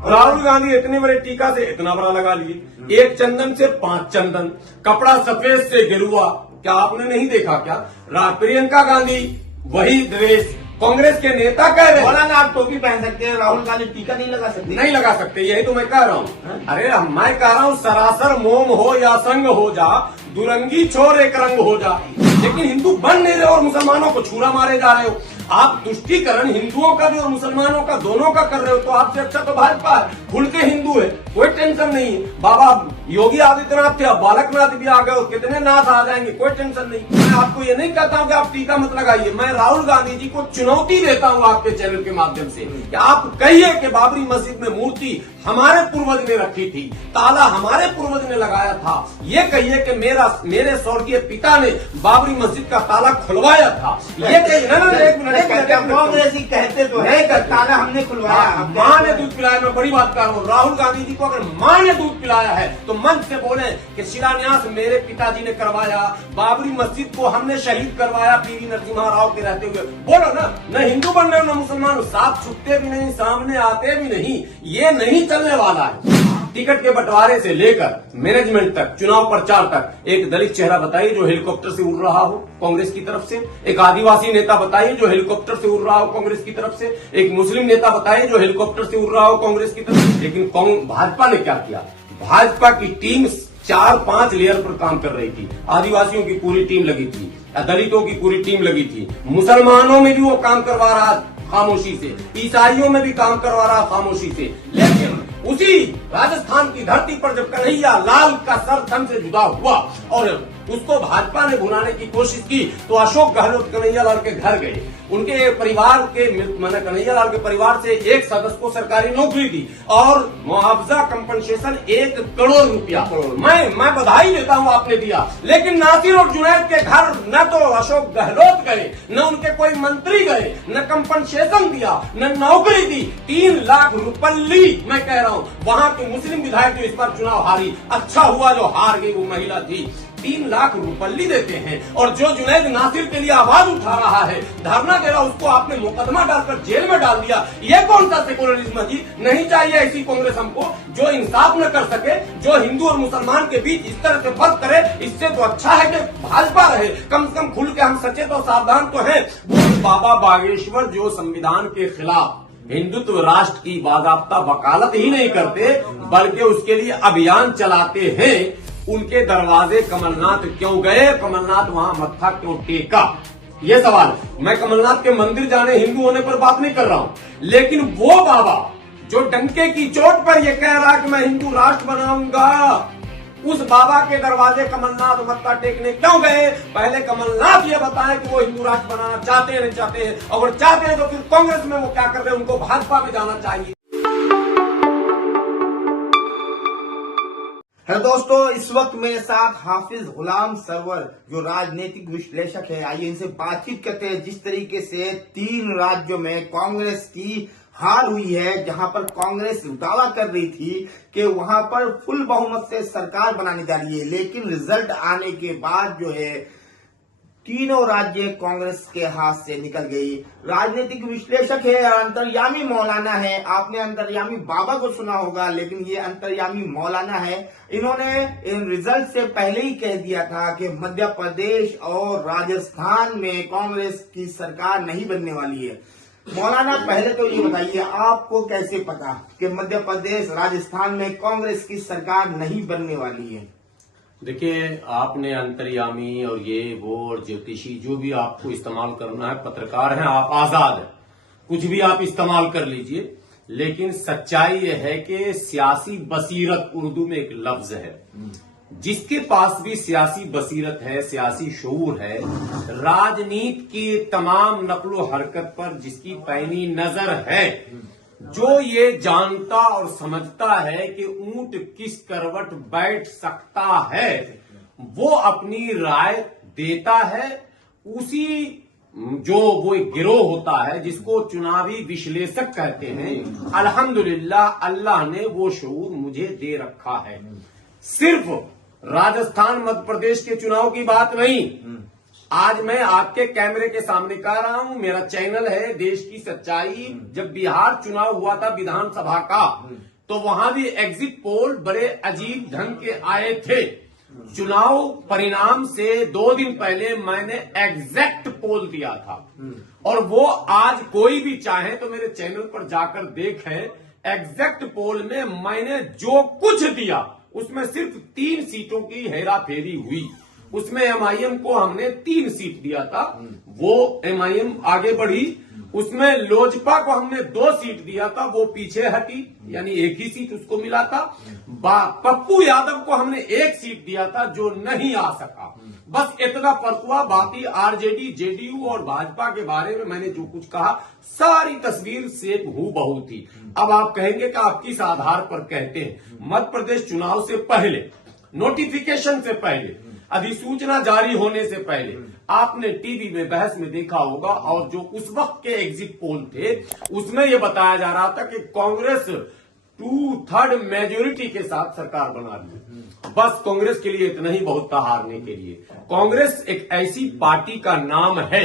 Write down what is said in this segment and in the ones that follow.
राहुल गांधी इतने बड़े टीका से इतना बड़ा लगा लिए, एक चंदन से 5 चंदन, कपड़ा सफेद से गेरुआ। क्या आपने नहीं देखा क्या? प्रियंका गांधी वही ड्रेस, कांग्रेस के नेता कह रहे मौलाना आप टोपी पहन सकते हैं, राहुल गांधी टीका नहीं लगा सकते? नहीं लगा सकते, यही तो मैं कह रहा हूँ। अरे मैं कह रहा हूँ सरासर मोम हो या संग हो जा, दुरंगी छोर एक रंग हो जा, लेकिन हिंदू बन नहीं रहे और मुसलमानों को छुरा मारे जा रहे हो। आप तुष्टीकरण हिंदुओं का भी और मुसलमानों का दोनों का कर रहे हो, तो आपसे अच्छा तो भाजपा है, खुल के हिंदू है, कोई टेंशन नहीं है। बाबा योगी आदित्यनाथ थे, अब बालकनाथ भी आ गए, कितने नाथ आ जाएंगे, कोई टेंशन नहीं। मैं आपको ये नहीं कहता हूँ कि आप टीका मत लगाइए, मैं राहुल गांधी जी को चुनौती देता हूँ आपके चैनल के माध्यम से कि आप कहिए कि बाबरी मस्जिद में मूर्ति हमारे पूर्वज ने रखी थी, ताला हमारे पूर्वज ने लगाया था। ये कहिए कि मेरे स्वर्गीय पिता ने बाबरी मस्जिद का ताला खुलवाया था। ये कांग्रेसी कहते तो है ताला हमने खुलवाया, माँ ने दूध पिलाया। मैं बड़ी बात कर रहा हूँ, राहुल गांधी जी को अगर माँ ने दूध पिलाया है तो मंच से बोले कि शिलान्यास मेरे पिताजी ने करवाया, बाबरी मस्जिद को हमने शहीद करवाया पीवी नरसिम्हा राव के रहते हुए। बोलो ना, न हिंदू बन रहे हो न मुसलमान, साथ छुपते भी नहीं, सामने आते भी नहीं, ये नहीं चलने वाला है। टिकट के बंटवारे से लेकर मैनेजमेंट तक, चुनाव प्रचार तक, एक दलित चेहरा बताइए जो हेलीकॉप्टर से उड़ रहा हो कांग्रेस की तरफ से, एक आदिवासी नेता बताइए जो हेलीकॉप्टर से उड़ रहा हो कांग्रेस की तरफ से, एक मुस्लिम नेता बताइए जो हेलीकॉप्टर से उड़ रहा हो कांग्रेस की तरफ से। लेकिन भाजपा ने क्या किया? भाजपा की टीम 4-5 लेयर पर काम कर रही थी। आदिवासियों की पूरी टीम लगी थी, दलितों की पूरी टीम लगी थी, मुसलमानों में भी वो काम करवा रहा खामोशी से, ईसाइयों में भी काम करवा रहा खामोशी से। लेकिन उसी राजस्थान की धरती पर जब कन्हैया लाल का सर धन से जुदा हुआ और उसको भाजपा ने भुनाने की कोशिश की, तो अशोक गहलोत कन्हैया लाल के घर गए। उनके परिवार के मैंने कन्हैया लाल के परिवार से एक सदस्य को सरकारी नौकरी दी और मुआवजा कंपनसेशन 1 करोड़ रुपया। मैं बधाई देता हूं आपने दिया, लेकिन नासिर और जुनैद के घर न तो अशोक गहलोत गए, न उनके कोई मंत्री गए, न कंपनसेशन दिया, न नौकरी दी। 3 लाख रुपल्ली मैं कह रहा हूं, वहां के मुस्लिम विधायक जो इस बार चुनाव हारी, अच्छा हुआ जो हार गई वो महिला थी, 3 लाख रुपल्ली देते हैं। और जो जुनैद नासिर के लिए आवाज उठा रहा है, धरना दे रहा, उसको आपने मुकदमा डालकर जेल में डाल दिया। ये कौन सा सेकुलरिज्म जी? नहीं चाहिए ऐसी कांग्रेस हमको, जो इंसाफ न कर सके, जो हिंदू और मुसलमान के बीच इस तरह से फर्क करे। इससे तो अच्छा है कि भाजपा रहे, कम से कम खुल के हम सचेत और सावधान तो हैं। बाबा बागेश्वर जो संविधान के खिलाफ हिंदुत्व राष्ट्र की बाकायदा वकालत ही नहीं करते, बल्कि उसके लिए अभियान चलाते हैं, उनके दरवाजे कमलनाथ क्यों गए? कमलनाथ वहां मत्था क्यों टेका? ये सवाल। मैं कमलनाथ के मंदिर जाने, हिंदू होने पर बात नहीं कर रहा हूं, लेकिन वो बाबा जो डंके की चोट पर यह कह रहा कि मैं हिंदू राष्ट्र बनाऊंगा, उस बाबा के दरवाजे कमलनाथ मत्था टेकने क्यों गए? पहले कमलनाथ ये बताएं कि वो हिंदू राष्ट्र बनाना चाहते हैं नहीं चाहते हैं, अगर चाहते हैं तो फिर कांग्रेस में वो क्या कर रहे हैं, उनको भाजपा में जाना चाहिए। हेलो दोस्तों, इस वक्त मेरे साथ हाफिज गुलाम सरवर जो राजनीतिक विश्लेषक है, आइए इनसे बातचीत करते हैं। जिस तरीके से 3 राज्यों में कांग्रेस की हार हुई है, जहां पर कांग्रेस दावा कर रही थी कि वहां पर फुल बहुमत से सरकार बनाने जा रही है, लेकिन रिजल्ट आने के बाद जो है तीनों राज्य कांग्रेस के हाथ से निकल गई। राजनीतिक विश्लेषक है, अंतर्यामी मौलाना है। आपने अंतर्यामी बाबा को सुना होगा, लेकिन ये अंतर्यामी मौलाना है। इन्होंने इन रिजल्ट से पहले ही कह दिया था कि मध्य प्रदेश और राजस्थान में कांग्रेस की सरकार नहीं बनने वाली है। मौलाना, पहले तो ये बताइए, आपको कैसे पता कि मध्य प्रदेश राजस्थान में कांग्रेस की सरकार नहीं बनने वाली है? देखिए, आपने अंतर्यामी और ये वो और ज्योतिषी जो भी आपको इस्तेमाल करना है, पत्रकार हैं आप, आजाद है, कुछ भी आप इस्तेमाल कर लीजिए, लेकिन सच्चाई यह है कि सियासी बसीरत, उर्दू में एक लफ्ज है, जिसके पास भी सियासी बसीरत है, सियासी शऊर है, राजनीति की तमाम नकलो हरकत पर जिसकी पैनी नजर है, जो ये जानता और समझता है कि ऊंट किस करवट बैठ सकता है, वो अपनी राय देता है। उसी जो वो एक गिरोह होता है जिसको चुनावी विश्लेषक कहते हैं, अल्हम्दुलिल्लाह अल्लाह ने वो शऊर मुझे दे रखा है। सिर्फ राजस्थान मध्य प्रदेश के चुनाव की बात नहीं, आज मैं आपके कैमरे के सामने कह रहा हूं, मेरा चैनल है देश की सच्चाई। जब बिहार चुनाव हुआ था विधानसभा का, तो वहां भी एग्जिट पोल बड़े अजीब ढंग के आए थे। चुनाव परिणाम से 2 दिन पहले मैंने एग्जैक्ट पोल दिया था, और वो आज कोई भी चाहे तो मेरे चैनल पर जाकर देखें। एग्जैक्ट पोल में मैंने जो कुछ दिया उसमें सिर्फ 3 सीटों की हेराफेरी हुई। उसमें एमआईएम को हमने 3 सीट दिया था, वो एमआईएम आगे बढ़ी। उसमें लोजपा को हमने 2 सीट दिया था, वो पीछे हटी, यानी 1 ही सीट उसको मिला था। पप्पू यादव को हमने 1 सीट दिया था, जो नहीं आ सका। बस इतना फर्क हुआ। बाकी आरजेडी, जेडीयू और भाजपा के बारे में मैंने जो कुछ कहा, सारी तस्वीर सेम हूबहू थी। अब आप कहेंगे कि आप किस आधार पर कहते हैं? मध्य प्रदेश चुनाव से पहले, नोटिफिकेशन से पहले, अधिसूचना जारी होने से पहले आपने टीवी में बहस में देखा होगा, और जो उस वक्त के एग्जिट पोल थे उसमें यह बताया जा रहा था कि कांग्रेस 2/3 मेजोरिटी के साथ सरकार बना ली। बस कांग्रेस के लिए इतना ही बहुत था हारने के लिए। कांग्रेस एक ऐसी पार्टी का नाम है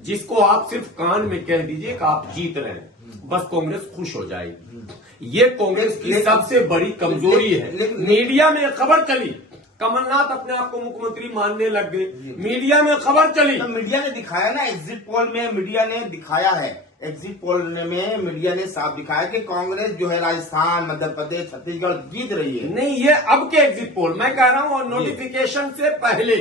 जिसको आप सिर्फ कान में कह दीजिए कि आप जीत रहे हैं, बस कांग्रेस खुश हो जाएगी। ये कांग्रेस की सबसे बड़ी कमजोरी है। मीडिया में खबर चली, कमलनाथ अपने आप को मुख्यमंत्री मानने लग गए, मीडिया में खबर चली। तो मीडिया ने दिखाया ना, एग्जिट पोल में मीडिया ने दिखाया है, एग्जिट पोल में मीडिया ने साफ दिखाया कि कांग्रेस जो है राजस्थान, मध्य प्रदेश, छत्तीसगढ़ जीत रही है। नहीं, ये अब के एग्जिट पोल मैं कह रहा हूं, और नोटिफिकेशन से पहले,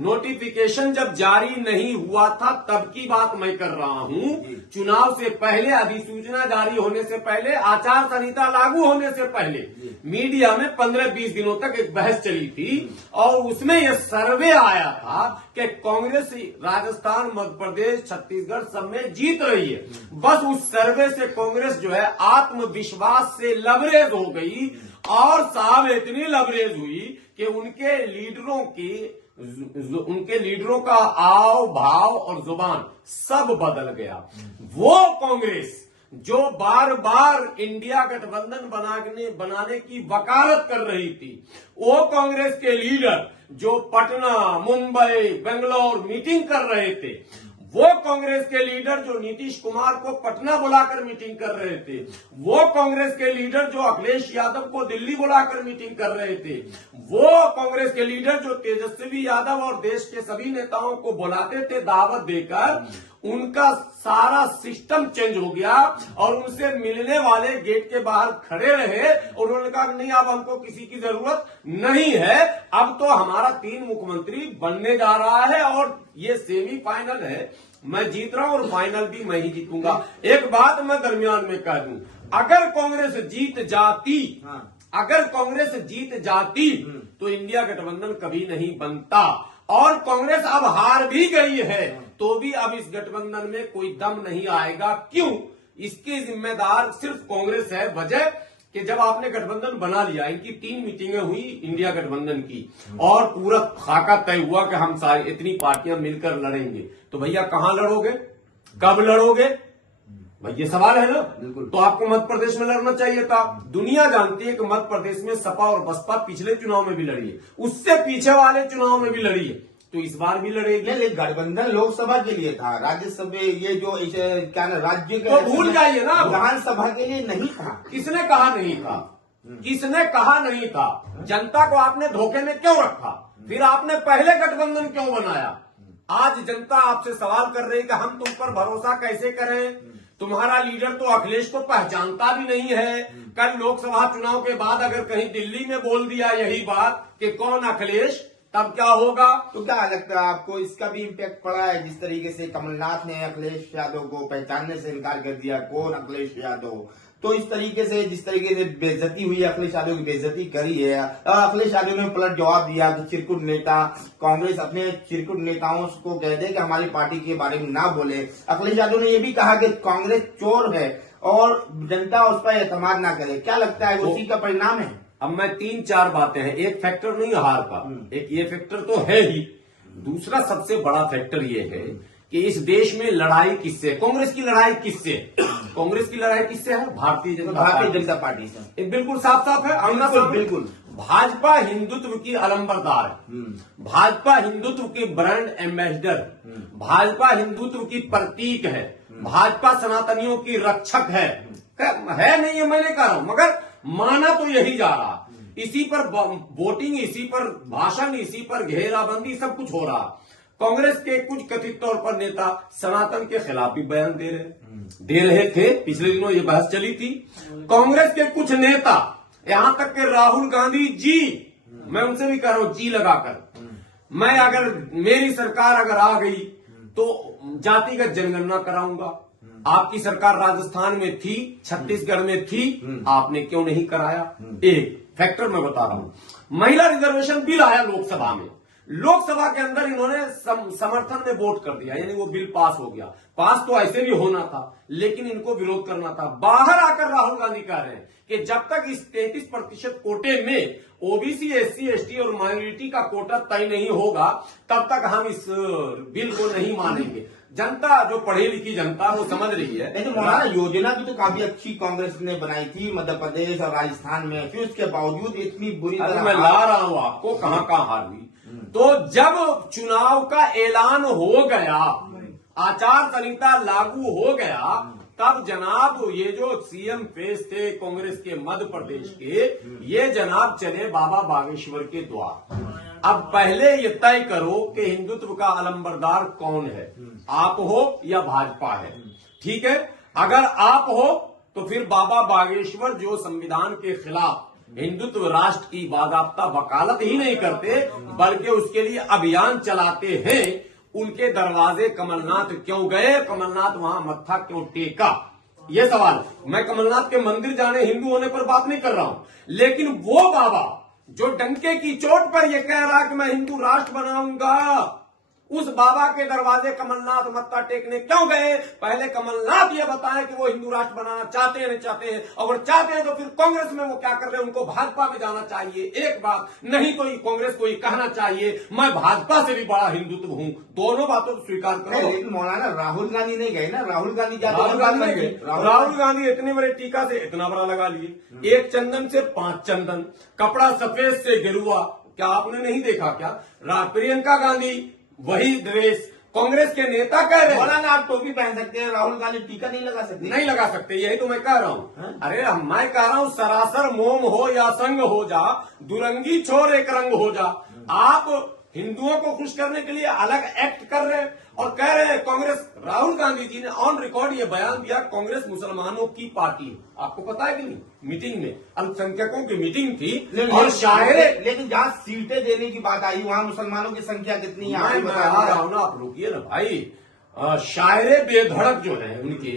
नोटिफिकेशन जब जारी नहीं हुआ था तब की बात मैं कर रहा हूं। चुनाव से पहले, अधिसूचना जारी होने से पहले, आचार संहिता लागू होने से पहले मीडिया में 15-20 दिनों तक एक बहस चली थी, और उसमें यह सर्वे आया था कि कांग्रेस राजस्थान, मध्य प्रदेश, छत्तीसगढ़ सब में जीत रही है। बस उस सर्वे से कांग्रेस जो है आत्मविश्वास से लबरेज हो गई, और साहब इतनी लबरेज हुई कि उनके लीडरों का आव भाव और जुबान सब बदल गया। वो कांग्रेस जो बार बार इंडिया गठबंधन बनाने की वकालत कर रही थी, वो कांग्रेस के लीडर जो पटना, मुंबई, बेंगलोर मीटिंग कर रहे थे, वो कांग्रेस के लीडर जो नीतीश कुमार को पटना बुलाकर मीटिंग कर रहे थे, वो कांग्रेस के लीडर जो अखिलेश यादव को दिल्ली बुलाकर मीटिंग कर रहे थे, वो कांग्रेस के लीडर जो तेजस्वी यादव और देश के सभी नेताओं को बुलाते थे दावत देकर, उनका सारा सिस्टम चेंज हो गया, और उनसे मिलने वाले गेट के बाहर खड़े रहे, और उन्होंने कहा नहीं, अब हमको किसी की जरूरत नहीं है, अब तो हमारा 3 मुख्यमंत्री बनने जा रहा है, और ये सेमीफाइनल है, मैं जीत रहा हूं और फाइनल भी मैं ही जीतूंगा। एक बात मैं दरमियान में कह दूं, अगर कांग्रेस जीत जाती, अगर कांग्रेस जीत जाती तो इंडिया गठबंधन कभी नहीं बनता, और कांग्रेस अब हार भी गई है तो भी अब इस गठबंधन में कोई दम नहीं आएगा। क्यों? इसके जिम्मेदार सिर्फ कांग्रेस है। वजह कि जब आपने गठबंधन बना लिया, इनकी 3 मीटिंगें हुई इंडिया गठबंधन की, और पूरा खाका तय हुआ कि हम सारी इतनी पार्टियां मिलकर लड़ेंगे, तो भैया कहां लड़ोगे, कब लड़ोगे? भाई ये सवाल है ना। तो आपको मध्य प्रदेश में लड़ना चाहिए था। दुनिया जानती है कि मध्य प्रदेश में सपा और बसपा पिछले चुनाव में भी लड़ी है, उससे पीछे वाले चुनाव में भी लड़ी है, तो इस बार भी लड़ेगी। लेकिन गठबंधन लोकसभा के लिए था, राज्यसभा ये जो क्या ना राज्य के, तो भूल जाइए ना, विधानसभा के लिए नहीं था। किसने कहा नहीं था? किसने कहा नहीं था? जनता को आपने धोखे में क्यों रखा? फिर आपने पहले गठबंधन क्यों बनाया? आज जनता आपसे सवाल कर रही है कि हम तुम पर भरोसा कैसे करें? तुम्हारा लीडर तो अखिलेश को पहचानता भी नहीं है। कल लोकसभा चुनाव के बाद अगर कहीं दिल्ली में बोल दिया यही बात कि कौन अखिलेश, तब क्या होगा? तो क्या लगता है आपको इसका भी इम्पैक्ट पड़ा है? जिस तरीके से कमलनाथ ने अखिलेश यादव को पहचानने से इनकार कर दिया, कौन अखिलेश यादव, तो इस तरीके से जिस तरीके से बेइज्जती हुई, अखिलेश यादव की बेइज्जती करी है, अखिलेश यादव ने पलट जवाब दिया कि चिरकुट नेता, कांग्रेस अपने चिरकुट नेताओं को कह दे कि हमारी पार्टी के बारे में ना बोले। अखिलेश यादव ने यह भी कहा कि कांग्रेस चोर है और जनता उस पर एतमाद ना करे। क्या लगता है उसी का परिणाम है? अब मैं 3-4 बातें हैं, एक फैक्टर नहीं हार का, एक ये फैक्टर तो है ही, दूसरा सबसे बड़ा फैक्टर ये है कि इस देश में लड़ाई किससे? कांग्रेस की लड़ाई किससे? कांग्रेस की लड़ाई किससे है? भारतीय जनता पार्टी से। एक बिल्कुल साफ साफ है, बिल्कुल। भाजपा हिंदुत्व की अलंबरदार है, भाजपा हिंदुत्व की ब्रांड एम्बेसडर, भाजपा हिंदुत्व की प्रतीक है, भाजपा सनातनियों की रक्षक है नहीं ये मैं नहीं कह रहा हूं, मगर माना तो यही जा रहा। इसी पर वोटिंग, इसी पर भाषण, इसी पर घेराबंदी सब कुछ हो रहा। कांग्रेस के कुछ कथित तौर पर नेता सनातन के खिलाफ भी बयान दे रहे थे। पिछले दिनों ये बहस चली थी। कांग्रेस के कुछ नेता, यहां तक के राहुल गांधी जी, मैं उनसे भी कह रहा हूं जी लगाकर, मैं अगर मेरी सरकार अगर आ गई तो जातिगत जनगणना कराऊंगा। आपकी सरकार राजस्थान में थी, छत्तीसगढ़ में थी, आपने क्यों नहीं कराया? एक फैक्टर मैं बता रहा हूं। महिला रिजर्वेशन बिल आया लोकसभा में, लोकसभा के अंदर इन्होंने समर्थन में वोट कर दिया, यानी वो बिल पास हो गया। पास तो ऐसे भी होना था, लेकिन इनको विरोध करना था। बाहर आकर राहुल गांधी कह रहे हैं कि जब तक इस 33% कोटे में ओबीसी, एससी, एसटी और माइनॉरिटी का कोटा तय नहीं होगा, तब तक हम इस बिल को नहीं मानेंगे। जनता, जो पढ़ी लिखी जनता, वो समझ रही है। लेकिन मौलाना, योजना भी तो काफी अच्छी कांग्रेस ने बनाई थी मध्य प्रदेश और राजस्थान में, फिर उसके बावजूद इतनी बुरी तरह मैं ला रहा हूं आपको कहां हार हुई। तो जब चुनाव का ऐलान हो गया, आचार संहिता लागू हो गया, तब जनाब ये जो सीएम फेस थे कांग्रेस के मध्य प्रदेश के, ये जनाब चले बाबा बागेश्वर के द्वार। अब पहले ये तय करो कि हिंदुत्व का अलंबरदार कौन है, आप हो या भाजपा है। ठीक है, अगर आप हो तो फिर बाबा बागेश्वर जो संविधान के खिलाफ हिंदुत्व राष्ट्र की बाकायदा वकालत ही नहीं करते, बल्कि उसके लिए अभियान चलाते हैं, उनके दरवाजे कमलनाथ क्यों गए? कमलनाथ वहां मत्था क्यों टेका? ये सवाल। मैं कमलनाथ के मंदिर जाने, हिंदू होने पर बात नहीं कर रहा हूं, लेकिन वो बाबा जो डंके की चोट पर यह कह रहा कि मैं हिंदू राष्ट्र बनाऊंगा, उस बाबा के दरवाजे कमलनाथ मत्था टेकने क्यों गए? पहले कमलनाथ ये बताएं कि वो हिंदू राष्ट्र बनाना चाहते हैं नहीं चाहते हैं, अगर चाहते हैं तो फिर कांग्रेस में वो क्या कर रहे हैं, उनको भाजपा में जाना चाहिए, एक बात। नहीं तो कांग्रेस को ये कहना चाहिए मैं भाजपा से भी बड़ा हिंदुत्व हूं। दोनों बातों को स्वीकार करो। लेकिन मौलाना, राहुल गांधी नहीं गए ना, राहुल गांधी राहुल गांधी इतनी बड़ी टीका से इतना बड़ा लगा लिए, एक चंदन से 5 चंदन, कपड़ा सफेद से गेरुआ। क्या आपने नहीं देखा क्या? प्रियंका गांधी वही ड्रेस, कांग्रेस के नेता कह रहे हैं मौलाना आप टोपी पहन सकते हैं, राहुल गांधी टीका नहीं लगा सकते। नहीं लगा सकते, यही तो मैं कह रहा हूं। अरे मैं कह रहा हूं सरासर मोम हो या संग हो जा, दुरंगी छोर एक रंग हो जा। आप हिंदुओं को खुश करने के लिए अलग एक्ट कर रहे हैं और कह रहे हैं कांग्रेस। राहुल गांधी जी ने ऑन रिकॉर्ड ये बयान दिया, कांग्रेस मुसलमानों की पार्टी है। आपको पता है कि नहीं? मीटिंग में अल्पसंख्यकों की मीटिंग थी और शायरे, लेकिन जहां सीटें देने की बात आई वहां मुसलमानों की संख्या कितनी है? मैं बता रहा हूं ना, आप रुकिए ना भाई। शायरे बेधड़क जो है उनके,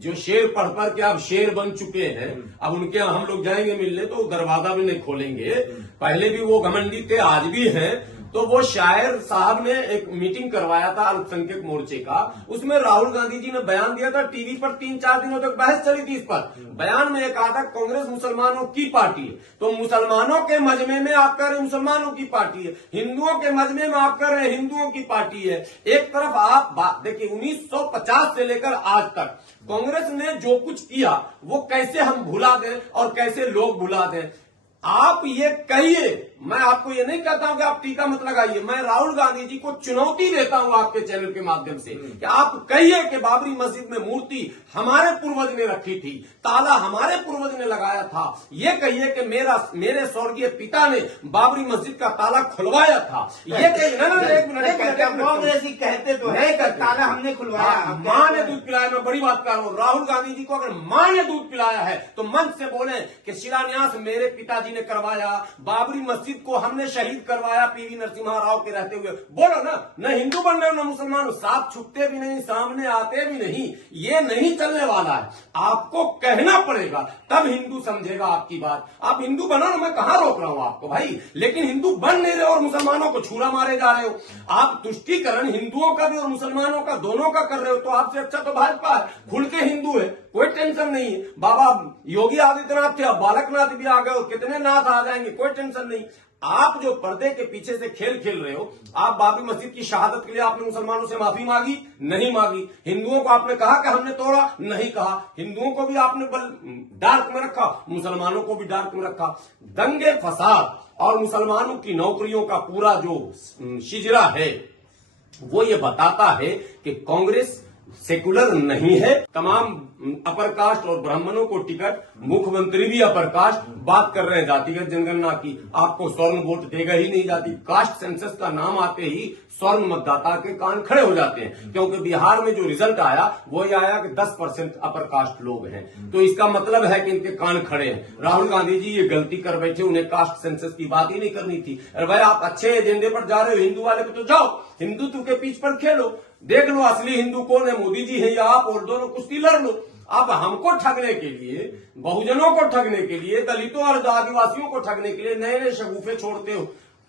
जो शेर पढ़ पढ़ के अब शेर बन चुके हैं, अब उनके हम लोग जाएंगे मिलने तो दरवाजा भी नहीं खोलेंगे। पहले भी वो घमंडी थे, आज भी हैं। तो वो शायर साहब ने एक मीटिंग करवाया था अल्पसंख्यक मोर्चे का, उसमें राहुल गांधी जी ने बयान दिया था। टीवी पर 3-4 दिनों तक बहस चली थी इस पर। बयान में कहा था कांग्रेस मुसलमानों की पार्टी है। तो मुसलमानों के मजमे में आप कह रहे हैं मुसलमानों की पार्टी है, हिंदुओं के मजमे में आप कह रहे हैं हिंदुओं की पार्टी है। एक तरफ आप देखिए 1950 से लेकर आज तक कांग्रेस ने जो कुछ किया वो कैसे हम भुला दें और कैसे लोग भुला दें। आप ये कहिए, मैं आपको ये नहीं कहता हूं कि आप टीका मत लगाइए। मैं राहुल गांधी जी को चुनौती देता हूं आपके चैनल के माध्यम से कि आप कहिए कि बाबरी मस्जिद में मूर्ति हमारे पूर्वज ने रखी थी, ताला हमारे पूर्वज ने लगाया था। ये कहिए कि मेरे स्वर्गीय पिता ने बाबरी मस्जिद का ताला खुलवाया था। ये कहिए। कांग्रेस ही कहते तो है कि ताला हमने खुलवाया, मां ने दूध पिलाया। मैं बड़ी बात कर रहा हूं, राहुल गांधी जी को अगर मां ने दूध पिलाया है तो मंच से बोले कि शिलान्यास मेरे पिताजी ने करवाया, बाबरी मस्जिद को हमने शहीद करवाया पीवी नरसिम्हा राव के रहते हुए। बोलो ना, न हिंदू बन रहे हो न मुसलमान, साथ छुपते भी नहीं, सामने आते भी नहीं। ये नहीं चलने वाला है, आपको कहना पड़ेगा, तब हिंदू समझेगा आपकी बात। आप हिंदू बनो ना, मैं कहां रोक रहा हूं आपको भाई, लेकिन हिंदू बन नहीं रहे और मुसलमानों को छुरा मारे जा रहे हो। आप तुष्टीकरण हिंदुओं का भी और मुसलमानों का दोनों का कर रहे हो, तो आपसे अच्छा तो भाजपा है, खुल के हिंदू है, कोई टेंशन नहीं है। बाबा योगी आदित्यनाथ थे, अब बालकनाथ भी आ गए, कितने में नाथ आ जाएंगे, कोई टेंशन नहीं। आप जो पर्दे के पीछे से खेल खेल रहे हो, आप बाबरी मस्जिद की शहादत के लिए आपने मुसलमानों से माफी मांगी? नहीं मांगी। हिंदुओं को आपने कहा कि हमने तोड़ा? नहीं कहा। हिंदुओं को भी आपने डार्क में रखा, मुसलमानों को भी डार्क में रखा। दंगे फसाद और मुसलमानों की नौकरियों का पूरा जो शिजरा है वो ये बताता है कि कांग्रेस सेकुलर नहीं है। तमाम अपर कास्ट और ब्राह्मणों को टिकट, मुख्यमंत्री भी अपर कास्ट, बात कर रहे हैं जातिगत जनगणना की, आपको स्वर्ण वोट देगा ही नहीं जाति। कास्ट सेंसस का नाम आते ही स्वर्ण मतदाता के कान खड़े हो जाते हैं, क्योंकि बिहार में जो रिजल्ट आया वो ये आया कि 10% अपर कास्ट लोग हैं, तो इसका मतलब है कि इनके कान खड़े हैं। राहुल गांधी जी ये गलती कर बैठे, उन्हें कास्ट सेंसस की बात ही नहीं करनी थी। अरे भाई आप अच्छे एजेंडे पर जा रहे हो, हिंदू वाले पे तो जाओ, हिंदुत्व के पीछ पर खेलो, देख लो असली हिंदू कौन है, मोदी जी है या आप, और दोनों कुश्ती लड़ लो। अब हमको ठगने के लिए, बहुजनों को ठगने के लिए, दलितों और आदिवासियों को ठगने के लिए नए नए शगुफे छोड़ते हो।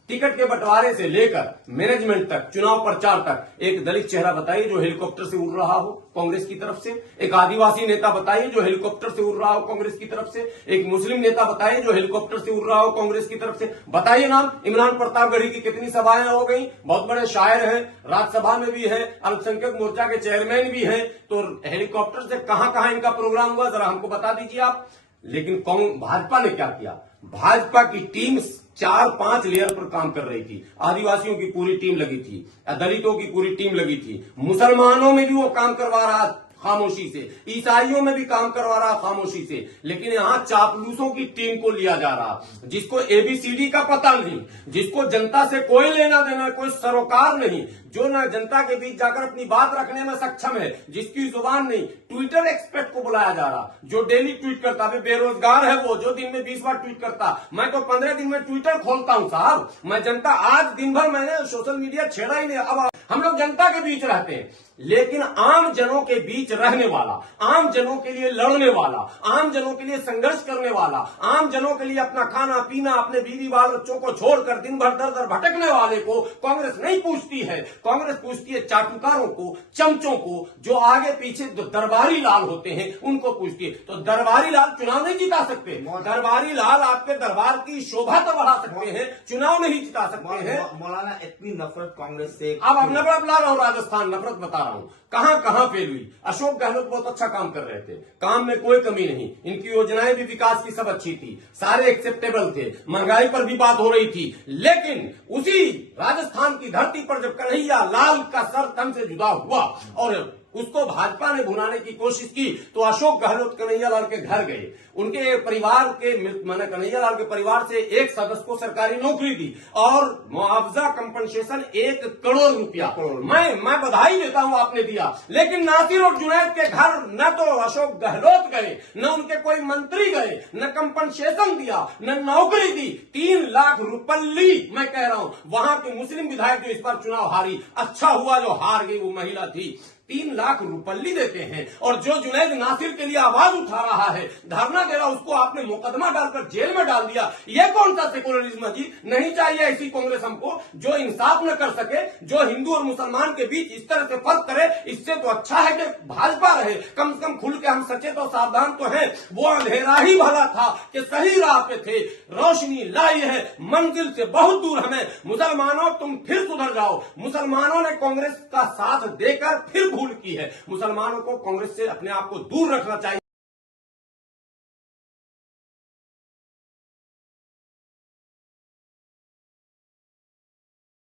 टिकट के बंटवारे से लेकर मैनेजमेंट तक, चुनाव प्रचार तक। एक दलित चेहरा बताइए जो हेलीकॉप्टर से उड़ रहा हो कांग्रेस की तरफ से, एक आदिवासी नेता बताइए जो हेलीकॉप्टर से उड़ रहा हो कांग्रेस की तरफ से, एक मुस्लिम नेता बताइए जो हेलीकॉप्टर से उड़ रहा हो कांग्रेस की तरफ से। बताइए नाम। इमरान प्रतापगढ़ी की कितनी सभाएं हो गई, बहुत बड़े शायर हैं, राज्यसभा में भी है, अल्पसंख्यक मोर्चा के चेयरमैन भी हैं, तो हेलीकॉप्टर से कहां कहां इनका प्रोग्राम हुआ, जरा हमको बता दीजिए आप। लेकिन भाजपा ने क्या किया? भाजपा की टीम 4-5 लेयर पर काम कर रही थी। आदिवासियों की पूरी टीम लगी थी, दलितों की पूरी टीम लगी थी, मुसलमानों में भी वो काम करवा रहा खामोशी से, ईसाइयों में भी काम करवा रहा खामोशी से। लेकिन यहां चापलूसों की टीम को लिया जा रहा, जिसको एबीसीडी का पता नहीं, जिसको जनता से कोई लेना देना, कोई सरोकार नहीं, जो न जनता के बीच जाकर अपनी बात रखने में सक्षम है, जिसकी जुबान नहीं। ट्विटर एक्सपर्ट को बुलाया जा रहा, जो डेली ट्वीट करता, अभी बेरोजगार है वो, जो दिन में 20 बार ट्वीट करता। मैं तो 15 दिन में ट्विटर खोलता हूं साहब। मैं जनता, आज दिन भर मैंने सोशल मीडिया छेड़ा ही नहीं। अब हम लोग जनता के बीच रहते हैं, लेकिन आम जनों के बीच रहने वाला, आम जनों के लिए लड़ने वाला, आम जनों के लिए संघर्ष करने वाला, आम जनों के लिए अपना खाना पीना, अपने बीवी बाल बच्चों को छोड़कर दिन भर दर दर भटकने वाले को कांग्रेस नहीं पूछती है। कांग्रेस पूछती है चाटुकारों को, चमचों को, जो आगे पीछे दरबारी लाल होते हैं, उनको पूछती है। तो दरबारी लाल चुनाव नहीं जिता सकते। दरबारी लाल आपके दरबार की शोभा तो बढ़ा सकते हैं, चुनाव नहीं जिता सकते हैं। मौलाना इतनी नफरत कांग्रेस से, अब नफरत ला रहा हूं, राजस्थान नफरत बता रहा हूं, कहां कहां फेल हुई। अशोक गहलोत बहुत अच्छा काम कर रहे थे, काम में कोई कमी नहीं, इनकी योजनाएं भी विकास की सब अच्छी थी, सारे एक्सेप्टेबल थे, महंगाई पर भी बात हो रही थी। लेकिन उसी राजस्थान की धरती पर जब कन्हैया लाल का सर तन से जुदा हुआ और उसको भाजपा ने भुनाने की कोशिश की, तो अशोक गहलोत कन्हैया लाल के घर गए, उनके परिवार के, मैंने कन्हैया लाल के परिवार से एक सदस्य को सरकारी नौकरी दी और मुआवजा कंपनसेशन 1 करोड़ रुपया। मैं बधाई देता हूं आपने दिया, लेकिन नासिर और जुनैद के घर न तो अशोक गहलोत गए, न उनके कोई मंत्री गए, न कंपनसेशन दिया, न नौकरी दी। 3 लाख रुपल्ली मैं कह रहा हूं। वहां के मुस्लिम विधायक जो इस बार चुनाव हारी, अच्छा हुआ जो हार गई, वो महिला थी। 3 लाख रुपल्ली देते हैं, और जो जुनैद नासिर के लिए आवाज उठा रहा है, धरना दे रहा, उसको आपने मुकदमा डालकर जेल में डाल दिया। ये कौन सा सेकुलरिज्म है जी? नहीं चाहिए ऐसी कांग्रेस हमको, जो इंसाफ न कर सके, जो हिंदू और मुसलमान के बीच इस तरह से फर्क करे। इससे तो अच्छा है कि भाजपा रहे, कम से कम खुल के हम सचेत और सावधान तो हैं। वो अंधेरा ही भला था कि सही राह पे थे, रोशनी लाई है, मंजिल से बहुत दूर हमें। मुसलमानों तुम फिर सुधर जाओ। मुसलमानों ने कांग्रेस का साथ देकर फिर भूल की है। मुसलमानों को कांग्रेस से अपने आप को दूर रखना चाहिए।